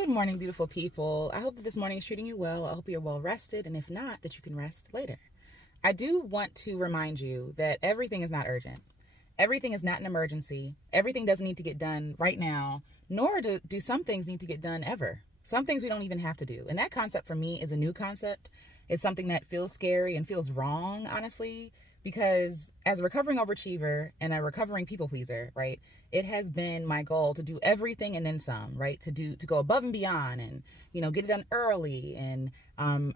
Good morning, beautiful people. I hope that this morning is treating you well. I hope you're well rested, and if not, that you can rest later. I do want to remind you that everything is not urgent. Everything is not an emergency. Everything doesn't need to get done right now, nor do some things need to get done ever. Some things we don't even have to do. And that concept for me is a new concept. It's something that feels scary and feels wrong, honestly, because as a recovering overachiever and a recovering people pleaser, right, it has been my goal to do everything and then some, right, to go above and beyond and, get it done early and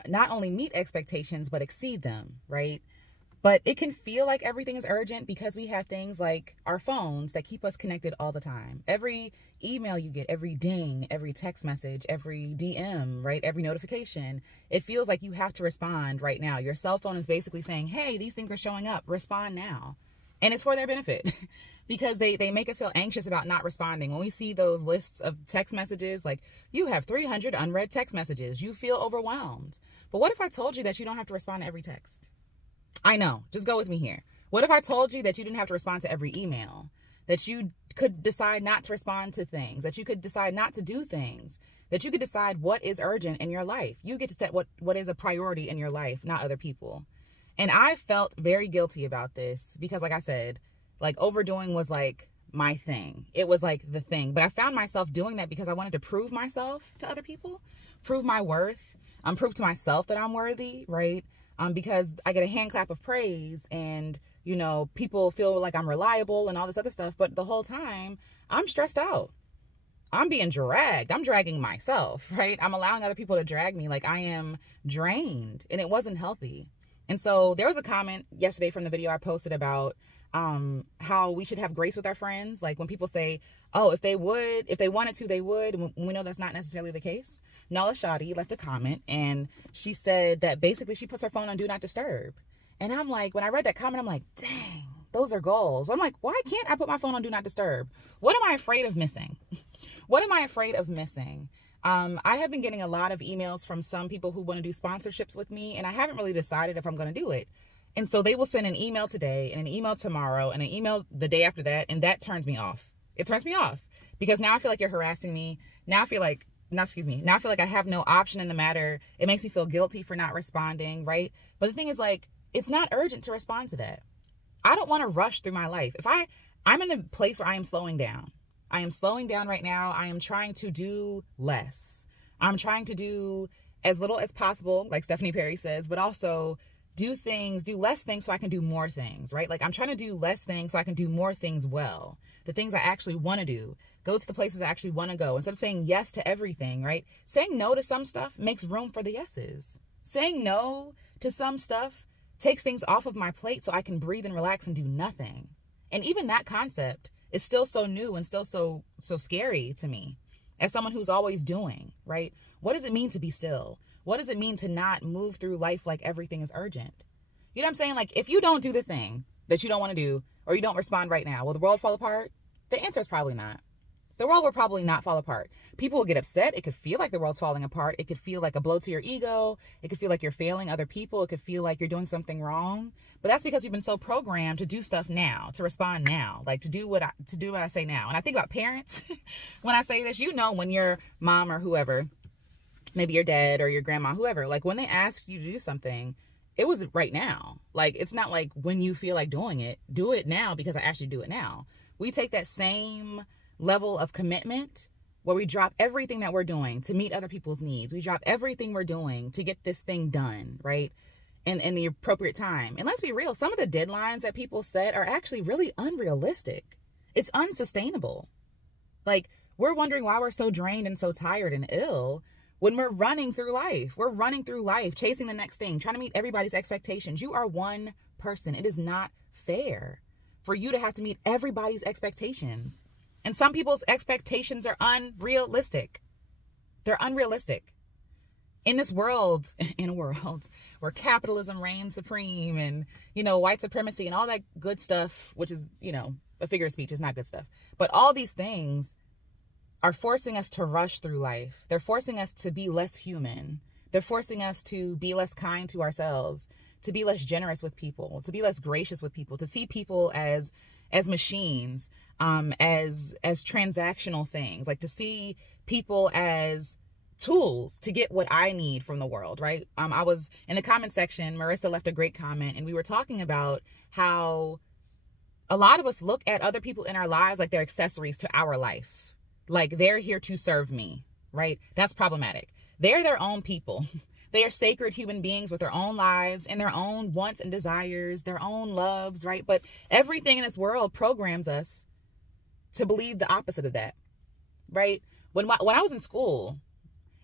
not only meet expectations, but exceed them, right? But it can feel like everything is urgent because we have things like our phones that keep us connected all the time. Every email you get, every ding, every text message, every DM, right? Every notification, it feels like you have to respond right now. Your cell phone is basically saying, hey, these things are showing up, respond now. And it's for their benefit because they make us feel anxious about not responding. When we see those lists of text messages, like you have 300 unread text messages, you feel overwhelmed. But what if I told you that you don't have to respond to every text? I know, just go with me here. What if I told you that you didn't have to respond to every email, that you could decide not to respond to things, that you could decide not to do things, that you could decide what is urgent in your life? You get to set what is a priority in your life, not other people. And I felt very guilty about this because, like I said, like overdoing was like my thing. It was like the thing. But I found myself doing that because I wanted to prove myself to other people, prove my worth, prove to myself that I'm worthy, right? Because I get a hand clap of praise and, people feel like I'm reliable and all this other stuff. But the whole time I'm stressed out. I'm being dragged. I'm dragging myself, right? I'm allowing other people to drag me like I am drained, and it wasn't healthy. And so there was a comment yesterday from the video I posted about how we should have grace with our friends. Like when people say, oh, if they wanted to, they would. And we know that's not necessarily the case. Nala Shadi left a comment and she said that basically she puts her phone on Do Not Disturb. And I'm like, when I read that comment, I'm like, dang, those are goals. But I'm like, why can't I put my phone on Do Not Disturb? What am I afraid of missing? What am I afraid of missing? I have been getting a lot of emails from some people who want to do sponsorships with me, and I haven't really decided if I'm going to do it. And so they will send an email today and an email tomorrow and an email the day after that, and that turns me off. It turns me off because now I feel like you're harassing me. Now I feel like, now I feel like I have no option in the matter. It makes me feel guilty for not responding, right? But the thing is, like, it's not urgent to respond to that. I don't want to rush through my life. I'm in a place where I am slowing down. I am slowing down right now. I am trying to do less. I'm trying to do as little as possible, like Stephanie Perry says, but also do less things so I can do more things, right? Like I'm trying to do less things so I can do more things well. The things I actually want to do, go to the places I actually want to go. Instead of saying yes to everything, right? Saying no to some stuff makes room for the yeses. Saying no to some stuff takes things off of my plate so I can breathe and relax and do nothing. And even that concept is still so new and still so scary to me as someone who's always doing, right? What does it mean to be still? What does it mean to not move through life like everything is urgent? You know what I'm saying? Like if you don't do the thing that you don't want to do or you don't respond right now, will the world fall apart? The answer is probably not. The world will probably not fall apart. People will get upset. It could feel like the world's falling apart. It could feel like a blow to your ego. It could feel like you're failing other people. It could feel like you're doing something wrong. But that's because you've been so programmed to do stuff now, to respond now, like to do what I say now. And I think about parents when I say this, when your mom or whoever, maybe your dad or your grandma, whoever, like when they asked you to do something, it was right now. Like, it's not like when you feel like doing it, do it now because I asked you to do it now. We take that same level of commitment where we drop everything that we're doing to meet other people's needs. We drop everything we're doing to get this thing done, right? In the appropriate time. And let's be real, some of the deadlines that people set are actually really unrealistic. It's unsustainable. Like, we're wondering why we're so drained and so tired and ill when we're running through life. We're running through life, chasing the next thing, trying to meet everybody's expectations. You are one person. It is not fair for you to have to meet everybody's expectations. And some people's expectations are unrealistic. They're unrealistic. In this world, in a world where capitalism reigns supreme and, white supremacy and all that good stuff, which is, a figure of speech is not good stuff. But all these things are forcing us to rush through life. They're forcing us to be less human. They're forcing us to be less kind to ourselves, to be less generous with people, to be less gracious with people, to see people as, as machines, as transactional things, like to see people as tools to get what I need from the world, right? I was in the comment section, Marissa left a great comment, and we were talking about how a lot of us look at other people in our lives like they're accessories to our life. Like they're here to serve me, right? That's problematic. They're their own people. They are sacred human beings with their own lives and their own wants and desires, their own loves, right? But everything in this world programs us to believe the opposite of that, right? When I was in school,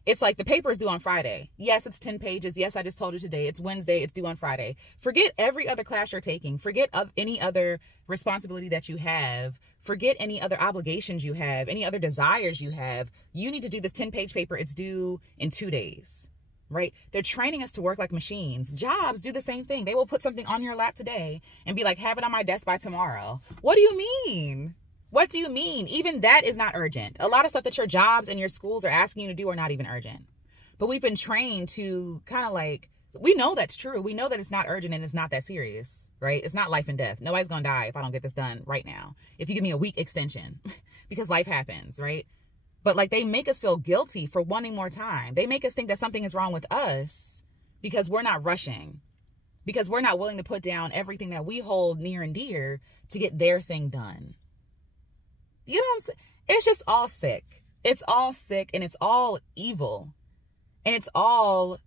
it's like the paper is due on Friday. Yes, it's 10 pages. Yes, I just told you today. It's Wednesday. It's due on Friday. Forget every other class you're taking. Forget any other responsibility that you have. Forget any other obligations you have, any other desires you have. You need to do this 10-page paper. It's due in 2 days, right? They're training us to work like machines. Jobs do the same thing. They will put something on your lap today and be like, have it on my desk by tomorrow. What do you mean? What do you mean? Even that is not urgent. A lot of stuff that your jobs and your schools are asking you to do are not even urgent. But we've been trained to kind of like, we know that's true. We know that it's not urgent and it's not that serious, right? It's not life and death. Nobody's going to die if I don't get this done right now. If you give me a week extension, because life happens, right? But like they make us feel guilty for wanting more time. They make us think that something is wrong with us because we're not rushing, because we're not willing to put down everything that we hold near and dear to get their thing done. You know what I'm saying? It's just all sick. It's all sick and it's all evil. And it's all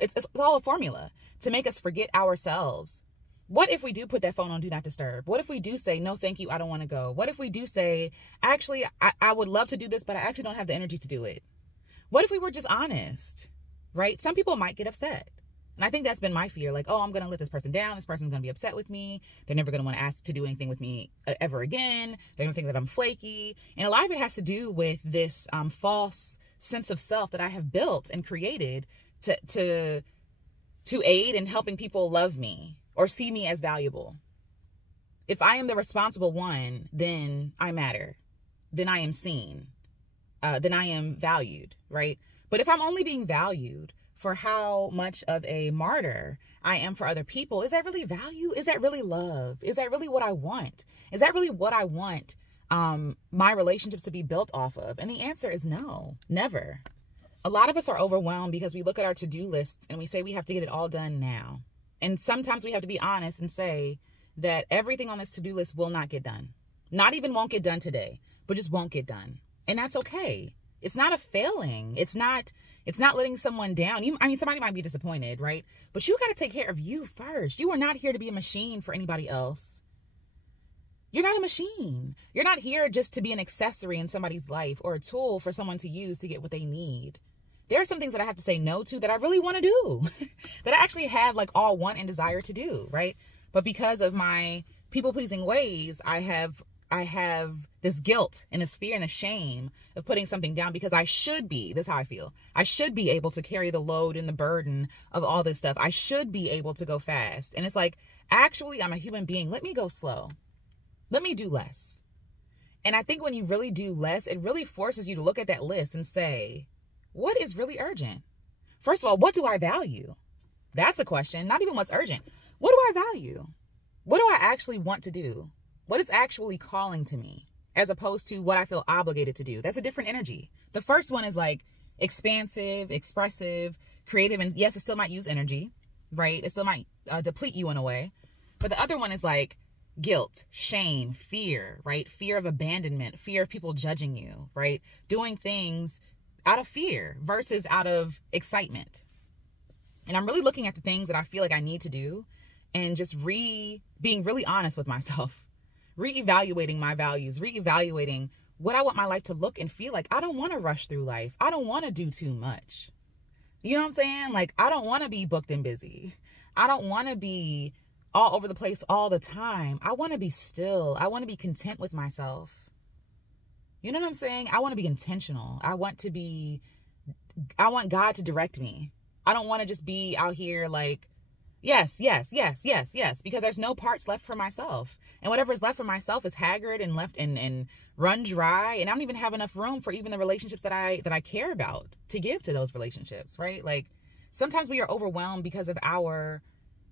it's all a formula to make us forget ourselves. What if we do put that phone on do not disturb? What if we do say, no, thank you, I don't want to go? What if we do say, actually, I would love to do this, but I actually don't have the energy to do it? What if we were just honest, right? Some people might get upset. And I think that's been my fear. Like, oh, I'm going to let this person down. This person's going to be upset with me. They're never going to want to ask to do anything with me ever again. They're going to think that I'm flaky. And a lot of it has to do with this false sense of self that I have built and created to aid in helping people love me or see me as valuable. If I am the responsible one, then I matter. Then I am seen. Then I am valued, right? But if I'm only being valued for how much of a martyr I am for other people, is that really value? Is that really love? Is that really what I want? Is that really what I want my relationships to be built off of? And the answer is no, never. A lot of us are overwhelmed because we look at our to-do lists and we say we have to get it all done now. And sometimes we have to be honest and say that everything on this to-do list will not get done. Not even won't get done today, but just won't get done. And that's okay. It's not a failing. It's not letting someone down. Somebody might be disappointed, right? But you got to take care of you first. You are not here to be a machine for anybody else. You're not a machine. You're not here just to be an accessory in somebody's life or a tool for someone to use to get what they need. There are some things that I have to say no to that I really want to do, that I actually have like all want and desire to do, right? But because of my people-pleasing ways, I have this guilt and this fear and the shame of putting something down because I should be, this is how I feel, I should be able to carry the load and the burden of all this stuff. I should be able to go fast. And it's like, actually, I'm a human being. Let me go slow. Let me do less. And I think when you really do less, it really forces you to look at that list and say, what is really urgent? First of all, what do I value? That's a question. Not even what's urgent. What do I value? What do I actually want to do? What is actually calling to me as opposed to what I feel obligated to do? That's a different energy. The first one is like expansive, expressive, creative. And yes, it still might use energy, right? It still might deplete you in a way. But the other one is like guilt, shame, fear, right? Fear of abandonment, fear of people judging you, right? Doing things out of fear versus out of excitement. And I'm really looking at the things that I feel like I need to do and just being really honest with myself, reevaluating my values, reevaluating what I want my life to look and feel like. I don't want to rush through life. I don't want to do too much. You know what I'm saying? Like, I don't want to be booked and busy. I don't want to be all over the place all the time. I want to be still. I want to be content with myself. You know what I'm saying? I want to be intentional. I want God to direct me. I don't want to just be out here like, yes, because there's no parts left for myself. And whatever is left for myself is haggard and left and run dry. And I don't even have enough room for even the relationships that I care about to give to those relationships, right? Like sometimes we are overwhelmed because of our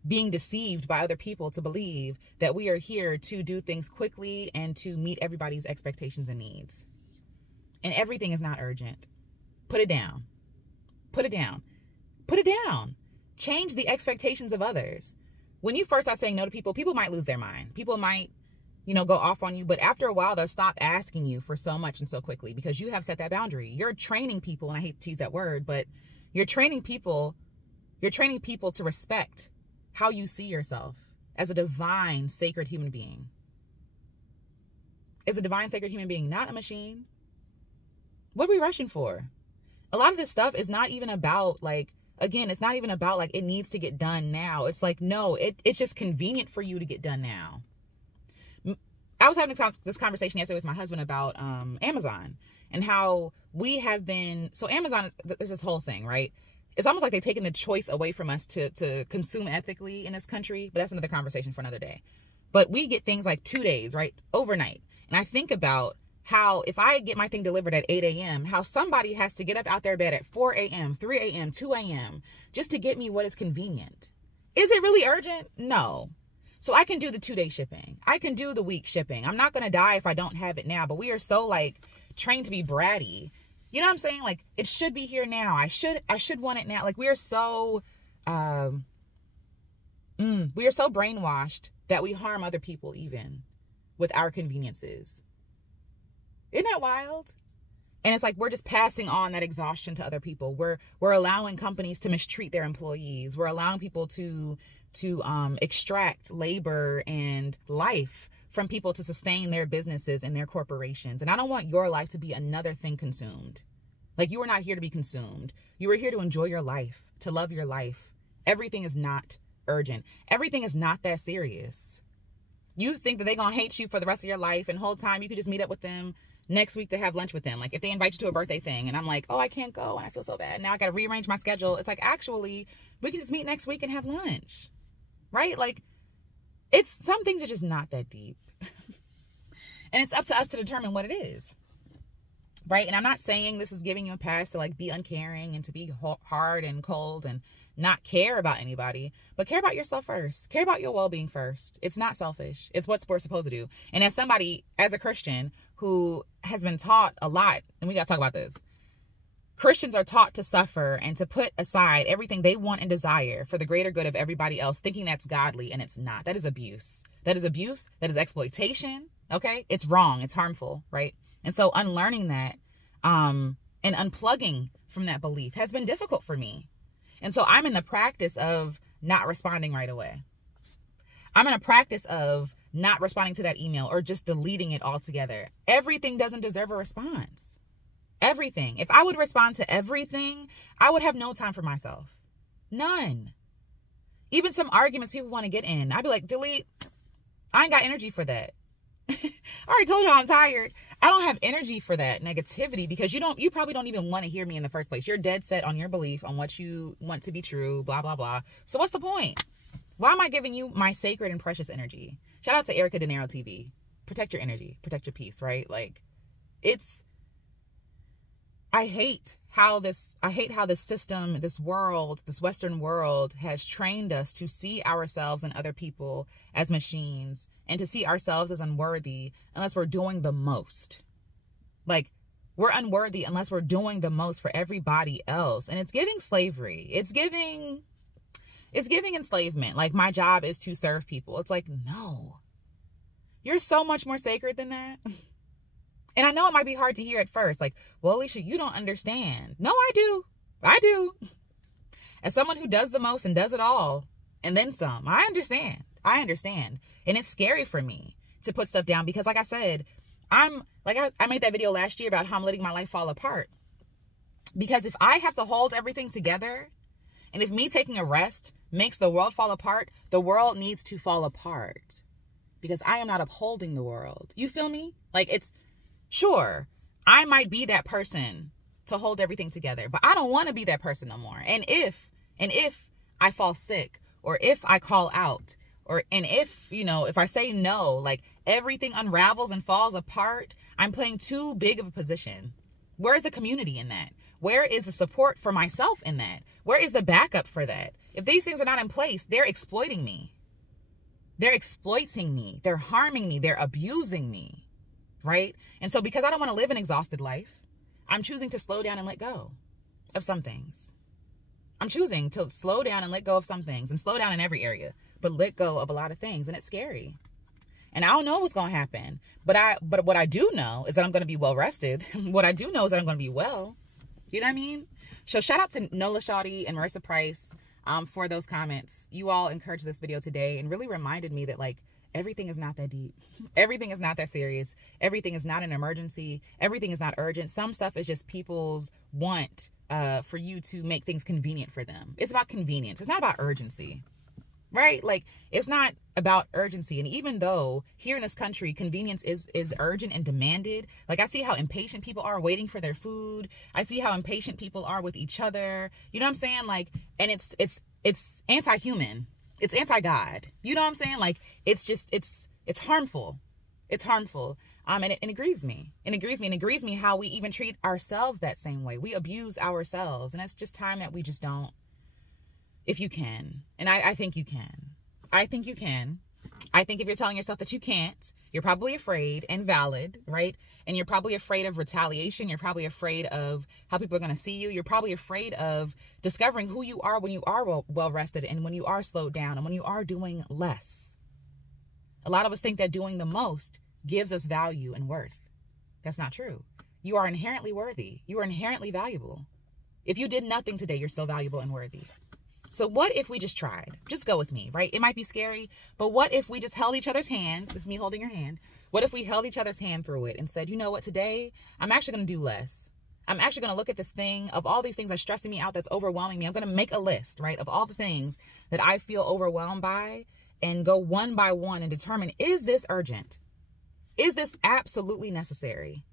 being deceived by other people to believe that we are here to do things quickly and to meet everybody's expectations and needs. And everything is not urgent. Put it down. Put it down. Put it down. Change the expectations of others. When you first start saying no to people, people might lose their mind. People might, go off on you. But after a while, they'll stop asking you for so much and so quickly because you have set that boundary. You're training people, and I hate to use that word, but you're training people to respect how you see yourself as a divine, sacred human being. As a divine, sacred human being, not a machine. What are we rushing for? A lot of this stuff is not even about it's not even about it needs to get done now. It's no, it's just convenient for you to get done now. I was having this conversation yesterday with my husband about Amazon and how we have been, so Amazon is this whole thing, right? It's almost like they've taken the choice away from us to consume ethically in this country, but that's another conversation for another day. But we get things like 2 days, right? Overnight. And I think about how if I get my thing delivered at 8 a.m., how somebody has to get up out their bed at 4 a.m., 3 a.m., 2 a.m. just to get me what is convenient. Is it really urgent? No. So I can do the 2-day shipping. I can do the week shipping. I'm not going to die if I don't have it now, but we are so trained to be bratty. You know what I'm saying? It should be here now. I should want it now. We are so brainwashed that we harm other people even with our conveniences. Isn't that wild? And it's we're just passing on that exhaustion to other people. We're allowing companies to mistreat their employees. We're allowing people to extract labor and life from people to sustain their businesses and their corporations. And I don't want your life to be another thing consumed. You are not here to be consumed. You are here to enjoy your life, to love your life. Everything is not urgent. Everything is not that serious. You think that they're going to hate you for the rest of your life, and the whole time you could just meet up with them next week to have lunch with them. If they invite you to a birthday thing and I'm oh, I can't go and I feel so bad. Now I got to rearrange my schedule. It's actually, we can just meet next week and have lunch. Right? It's some things are just not that deep. And it's up to us to determine what it is. Right? And I'm not saying this is giving you a pass to be uncaring and to be hard and cold and not care about anybody, but care about yourself first. Care about your well-being first. It's not selfish. It's what we're supposed to do. And as somebody, as a Christian who has been taught a lot, and we got to talk about this, Christians are taught to suffer and to put aside everything they want and desire for the greater good of everybody else, thinking that's godly, and it's not. That is abuse. That is abuse. That is exploitation. Okay? It's wrong. It's harmful, right? And so unlearning that and unplugging from that belief has been difficult for me. And so I'm in the practice of not responding right away. I'm in a practice of not responding to that email or just deleting it altogether. Everything doesn't deserve a response. Everything. If I would respond to everything, I would have no time for myself. None. Even some arguments people want to get in, I'd be delete. I ain't got energy for that. I already told y'all I'm tired. I don't have energy for that negativity because you probably don't even want to hear me in the first place. You're dead set on your belief on what you want to be true, blah, blah, blah. So what's the point? Why am I giving you my sacred and precious energy? Shout out to Erica De Niro TV. Protect your energy. Protect your peace, right? I hate how this system, this world, this Western world has trained us to see ourselves and other people as machines and to see ourselves as unworthy unless we're doing the most. We're unworthy unless we're doing the most for everybody else. And it's giving slavery. It's giving enslavement. My job is to serve people. It's no. You're so much more sacred than that. And I know it might be hard to hear at first. Well, Alicia, you don't understand. No, I do. I do. As someone who does the most and does it all, and then some, I understand. And it's scary for me to put stuff down because, like I said, I made that video last year about how I'm letting my life fall apart. Because if I have to hold everything together, and if me taking a rest makes the world fall apart, the world needs to fall apart. Because I am not upholding the world. You feel me? Sure, I might be that person to hold everything together, but I don't want to be that person no more. And if I fall sick, or if I call out, and if I say no, everything unravels and falls apart, I'm playing too big of a position. Where is the community in that? Where is the support for myself in that? Where is the backup for that? If these things are not in place, they're exploiting me. They're exploiting me. They're harming me. They're abusing me, right? And so because I don't want to live an exhausted life, I'm choosing to slow down and let go of some things. I'm choosing to slow down and let go of some things, and slow down in every area, but let go of a lot of things. And it's scary. And I don't know what's going to happen, but what I do know is that I'm going to be well rested. What I do know is that I'm going to be well. You know what I mean? So shout out to Nola Shawty and Marissa Price for those comments. You all encouraged this video today and really reminded me that, like, everything is not that deep. Everything is not that serious. Everything is not an emergency. Everything is not urgent. Some stuff is just people's want for you to make things convenient for them. It's about convenience. It's not about urgency, right? Like, it's not about urgency. And even though here in this country, convenience is urgent and demanded, like, I see how impatient people are waiting for their food. I see how impatient people are with each other. You know what I'm saying? Like, and it's anti-human. It's anti-God. You know what I'm saying? Like, it's harmful. It's harmful. And it grieves me. And it grieves me. And it grieves me how we even treat ourselves that same way. We abuse ourselves. And it's just time that we just don't, if you can. And I think you can. I think you can. I think if you're telling yourself that you can't, you're probably afraid, and valid, right? And you're probably afraid of retaliation. You're probably afraid of how people are going to see you. You're probably afraid of discovering who you are when you are well rested, and when you are slowed down, and when you are doing less. A lot of us think that doing the most gives us value and worth. That's not true. You are inherently worthy. You are inherently valuable. If you did nothing today, you're still valuable and worthy. So what if we just tried? Just go with me, right? It might be scary, but what if we just held each other's hand? This is me holding your hand. What if we held each other's hand through it and said, you know what, today, I'm actually going to do less. I'm actually going to look at this thing, of all these things that's stressing me out, that's overwhelming me. I'm going to make a list, right, of all the things that I feel overwhelmed by, and go one by one and determine, is this urgent? Is this absolutely necessary?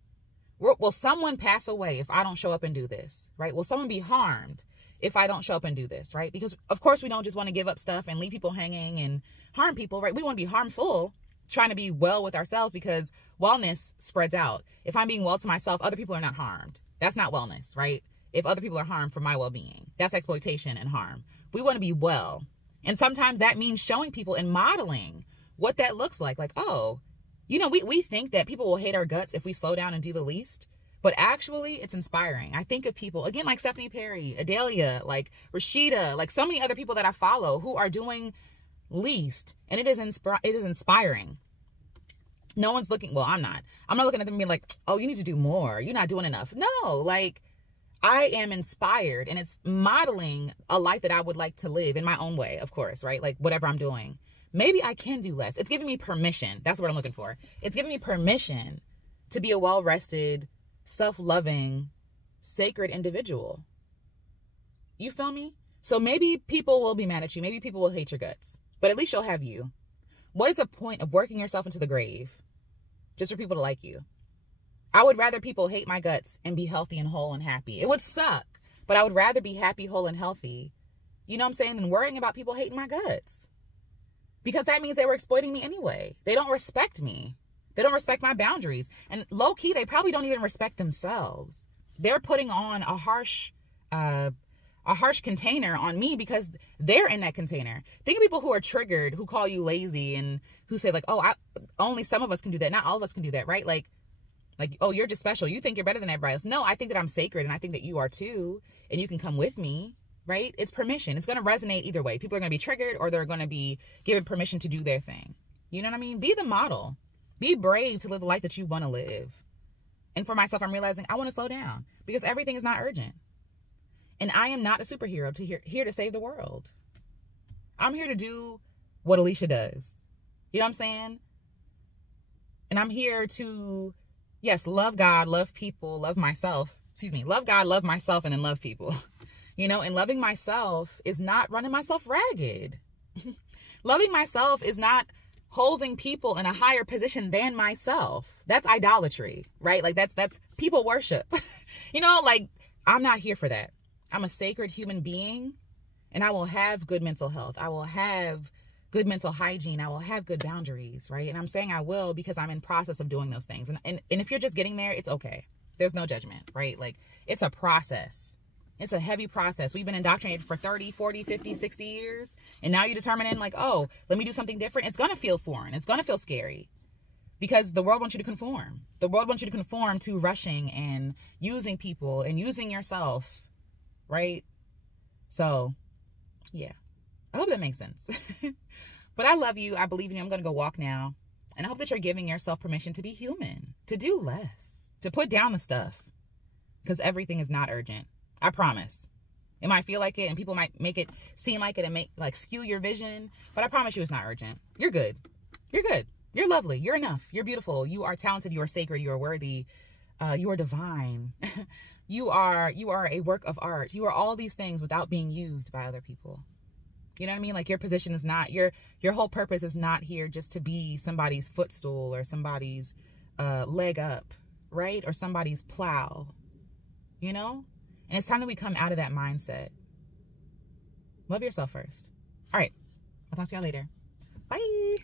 Will someone pass away if I don't show up and do this, right? Will someone be harmed if I don't show up and do this, right? Because of course we don't just want to give up stuff and leave people hanging and harm people, right? We want to be harmful, trying to be well with ourselves, because wellness spreads out. If I'm being well to myself, other people are not harmed. That's not wellness, right? If other people are harmed for my well-being, that's exploitation and harm. We want to be well. And sometimes that means showing people and modeling what that looks like. Like, oh, you know, we think that people will hate our guts if we slow down and do the least. But actually, it's inspiring. I think of people, again, like Stephanie Perry, Adelia, like Rashida, like so many other people that I follow who are doing least. And it is inspiring. No one's looking, well, I'm not looking at them and being like, oh, you need to do more. You're not doing enough. No, like, I am inspired, and it's modeling a life that I would like to live in my own way, of course, right? Like, whatever I'm doing. Maybe I can do less. It's giving me permission. That's what I'm looking for. It's giving me permission to be a well-rested, self-loving, sacred individual. You feel me? So maybe people will be mad at you. Maybe people will hate your guts. But at least you'll have you. What is the point of working yourself into the grave just for people to like you? I would rather people hate my guts and be healthy and whole and happy. It would suck, but I would rather be happy, whole, and healthy, you know what I'm saying, than worrying about people hating my guts. Because that means they were exploiting me anyway. They don't respect me. They don't respect my boundaries. And low-key, they probably don't even respect themselves. They're putting on a harsh container on me because they're in that container. Think of people who are triggered, who call you lazy, and who say, like, oh, only some of us can do that. Not all of us can do that, right? Like, oh, you're just special. You think you're better than everybody else. No, I think that I'm sacred, and I think that you are too, and you can come with me, right? It's permission. It's going to resonate either way. People are going to be triggered, or they're going to be given permission to do their thing. You know what I mean? Be the model. Be brave to live the life that you want to live. And for myself, I'm realizing I want to slow down because everything is not urgent. And I am not a superhero here to save the world. I'm here to do what Alicia does. You know what I'm saying? And I'm here to, yes, love God, love people, love myself. Excuse me. Love God, love myself, and then love people. You know, and loving myself is not running myself ragged. Loving myself is not holding people in a higher position than myself. That's idolatry, right? Like that's people worship. You know, like, I'm not here for that. I'm a sacred human being, and I will have good mental health. I will have good mental hygiene. I will have good boundaries, right? And I'm saying I will because I'm in process of doing those things. And if you're just getting there, it's okay. There's no judgment, right? Like, it's a process. It's a heavy process. We've been indoctrinated for 30, 40, 50, 60 years. And now you're determining like, oh, let me do something different. It's going to feel foreign. It's going to feel scary because the world wants you to conform. The world wants you to conform to rushing and using people and using yourself. Right? So, yeah. I hope that makes sense. But I love you. I believe in you. I'm going to go walk now. And I hope that you're giving yourself permission to be human, to do less, to put down the stuff. Because everything is not urgent. I promise. It might feel like it, and people might make it seem like it and make like skew your vision. But I promise you it's not urgent. You're good. You're good. You're lovely. You're enough. You're beautiful. You are talented. You are sacred. You are worthy. You are divine. You are a work of art. You are all these things without being used by other people. You know what I mean? Like your position is not, your whole purpose is not here just to be somebody's footstool or somebody's leg up, right? Or somebody's plow, you know? And it's time that we come out of that mindset. Love yourself first. All right. I'll talk to y'all later. Bye.